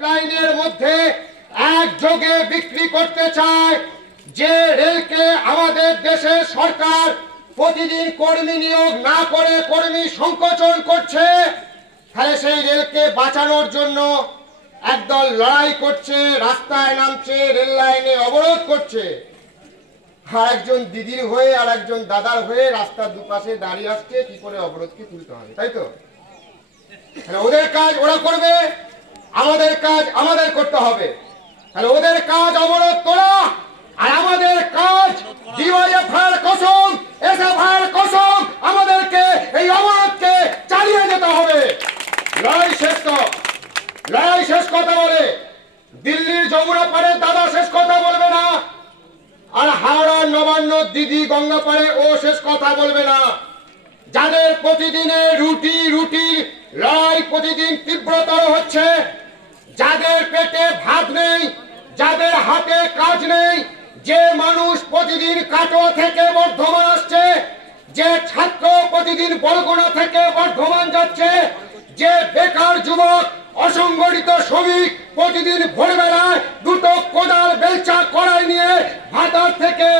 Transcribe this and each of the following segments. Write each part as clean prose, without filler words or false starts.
পাইপলাইনের মধ্যে একযোগে বিক্রি করতে চায়, যে রেলকে আমাদের দেশের সরকার প্রতিদিন কর্মী নিয়োগ না করে কর্মী সংকোচন করছে, তাহলে সেই রেলকে বাঁচানোর জন্য একদল লড়াই করছে, রাস্তায় নামছে, রেল লাইনে অবরোধ করছে। আর একজন দিদির হয়ে আর একজন দাদার হয়ে রাস্তার দুপাশে দাঁড়িয়ে আসছে কি করে অবরোধকে তুলতে হবে, তাই তো? ওদের কাজ ওরা করবে, আমাদের কাজ আমাদের করতে হবে। তাহলে ওদের কাজ অবরোধ তোলা, আর আমাদের কাজ ডিওয়াইএফআইয়ের কসম, এসএফআইয়ের কসম, আমাদেরকে এই অবরোধকে চালিয়ে যেতে হবে। লড়াই শেষ তো, লড়াই শেষ কথা বলে দিল্লির যমুনা পাড়ের দাদা শেষ কথা বলবে না, আর হাওড়ার নবান্ন দিদি গঙ্গা পাড়ে ও শেষ কথা বলবে না। যাদের প্রতিদিনে রুটি রুটি লড়াই প্রতিদিন তীব্রতর হচ্ছে, যাদের পেটে ভাত নেই, যাদের হাতে কাজ নেই, যে মানুষ প্রতিদিন কাটোয়া থেকে বর্ধমান আসছে, যে ছাত্র প্রতিদিন বরগুনা থেকে বর্ধমান যাচ্ছে, যে বেকার যুবক অসংগঠিত শ্রমিক প্রতিদিন ভোরবেলায় দুটো কোদাল বেলচা কড়াই নিয়ে ভাতার থেকে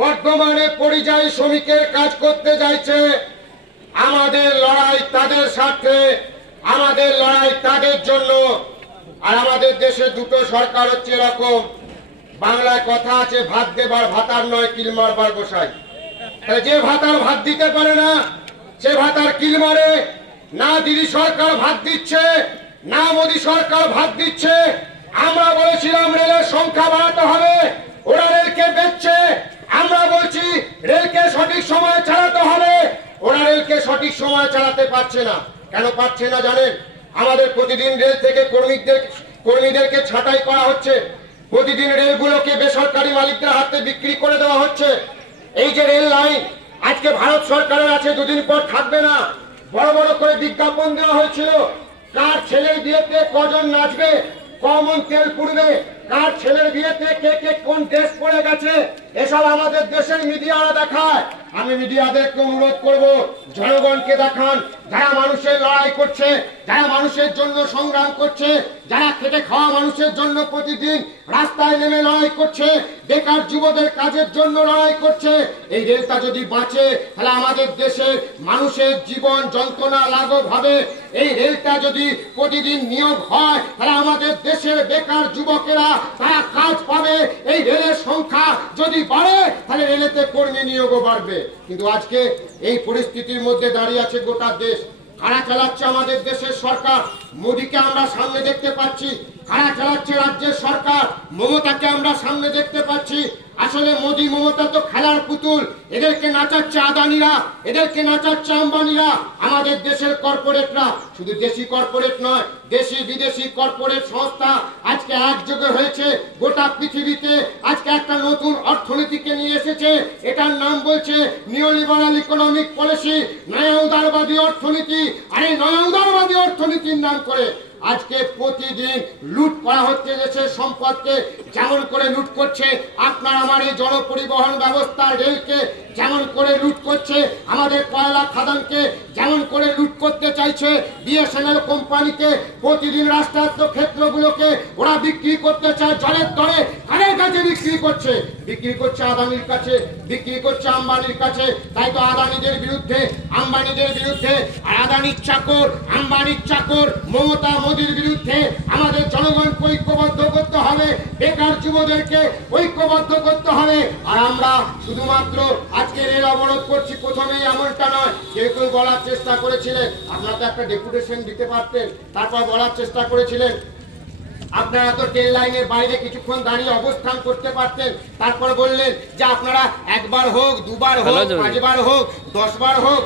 বর্ধমানে পরিযায়ী শ্রমিকের কাজ করতে যাইছে, আমাদের লড়াই তাদের স্বার্থে, আমাদের লড়াই তাদের জন্য। আর আমাদের দেশে দুটো সরকার হচ্ছে এরকম, বাংলায় কথা আছে ভাত দেবার ভাতার নয় কিল মারবার গোসাই। যে ভাতার ভাত দিতে পারে না সে ভাতার কিল মারে। না দিদি সরকার ভাত দিচ্ছে, না মোদী সরকার ভাত দিচ্ছে। আমরা বলেছিলাম রেলের সংখ্যা বাড়াতে হবে, ওরা রেলকে বেচছে। আমরা বলছি রেলকে সঠিক সময়ে চালাতে হবে, ওরা রেলকে সঠিক সময়ে চালাতে পারছে না। কেন পারছে না জানেন? আমাদের প্রতিদিন রেল থেকে কর্মীদেরকে ছাঁটাই করা হচ্ছে, প্রতিদিন রেলগুলোকে বেসরকারি মালিকদের হাতে বিক্রি করে দেওয়া হচ্ছে। এই যে রেল লাইন আজকে ভারত সরকারের আছে, দুদিন পর থাকবে না। বড় বড় করে বিজ্ঞাপন দেওয়া হয়েছিল, কার ছেলের বিয়েতে কজন নাচবে, কমন তেল পুড়বে, কার ছেলের বিয়েতে কে কে কোন ড্রেস পরে গেছে, এসব আমাদের দেশের মিডিয়ারা দেখায়। আমি মিডিয়াদেরকে অনুরোধ করব, জনগণকে দেখান যারা মানুষের লড়াই করছে, যারা মানুষের জন্য সংগ্রাম করছে, যারা খেটে খাওয়া মানুষের জন্য প্রতিদিন রাস্তায় নেমে লড়াই করছে, বেকার যুবদের কাজের জন্য লড়াই করছে। এই রেলটা যদি বাঁচে তাহলে আমাদের দেশের মানুষের জীবন যন্ত্রণা লাঘব হবে। এই রেলটা যদি প্রতিদিন নিয়োগ হয় তাহলে আমাদের দেশের বেকার যুবকেরা তারা কাজ পাবে। এই রেলের সংখ্যা যদি বাড়ে তাহলে রেলেতে কর্মী নিয়োগও বাড়বে। কিন্তু আজকে এই পরিস্থিতির মধ্যে দাঁড়িয়ে আছে গোটা দেশ। কারা চালাচ্ছে আমাদের দেশের সরকার? মোদীকে আমরা সামনে দেখতে পাচ্ছি। কারা চালাচ্ছে রাজ্যের সরকার? মমতাকে আমরা সামনে দেখতে পাচ্ছি। আসলে মোদী মমতা তো খেলার পুতুল, এদেরকে নাচাচ্ছে আদানিরা, এদেরকে নাচাচ্ছে আম্বানিরা। আমাদের দেশের কর্পোরেটরা, শুধু দেশি কর্পোরেট নয়, দেশি বিদেশি কর্পোরেট সংস্থা আজকে একযোগে হয়েছে গোটা পৃথিবীতে। আজকে একটা নতুন অর্থনীতিকে নিয়ে এসেছে, এটার নাম বলছে নিওলিবারাল ইকোনমিক পলিসি, নয়া উদারবাদী অর্থনীতি। আর এই নয়া উদারবাদী অর্থনীতির নাম করে আজকে প্রতিদিন লুট করা হচ্ছে দেশের সম্পদকে। যেমন করে লুট করছে আপনার আমার এই জনপরিবহন ব্যবস্থা, রেলকে যেমন করে লুট করছে, আমাদের কয়লা খাদানকে যেমন করে লুট করতে চাইছে, বিএসএনএল কোম্পানিকে প্রতিদিন রাষ্ট্রায়ত্ত ক্ষেত্রগুলোকে ওরা বিক্রি করতে চায় জলের দরে। কাদের কাছে বিক্রি করছে? বিক্রি করছে আদানির কাছে, বিক্রি করছে আম্বানির কাছে। তাই তো আদানিদের বিরুদ্ধে, আম্বানিদের বিরুদ্ধে, আর আদানির চাকর, আম্বানির চাকর মমতা মোদীর বিরুদ্ধে আমাদের জনগণকে ঐক্যবদ্ধ করতে হবে, বেকার যুবদেরকে ঐক্যবদ্ধ করতে হবে। আর আমরা শুধুমাত্র আজকে রেল অবরোধ করছি প্রথমেই এমনটা নয়। কেউ কেউ বলার চেষ্টা করেছিলেন আপনারা তো একটা ডেপুটেশন দিতে পারতেন, তারপর বলার চেষ্টা করেছিলেন আপনারা তো ট্রেন লাইনের বাইরে কিছুক্ষণ দাঁড়িয়ে অবস্থান করতে পারতেন। তারপর বললেন যে আপনারা একবার হোক, দুবার হোক, 5বার হোক, 10বার হোক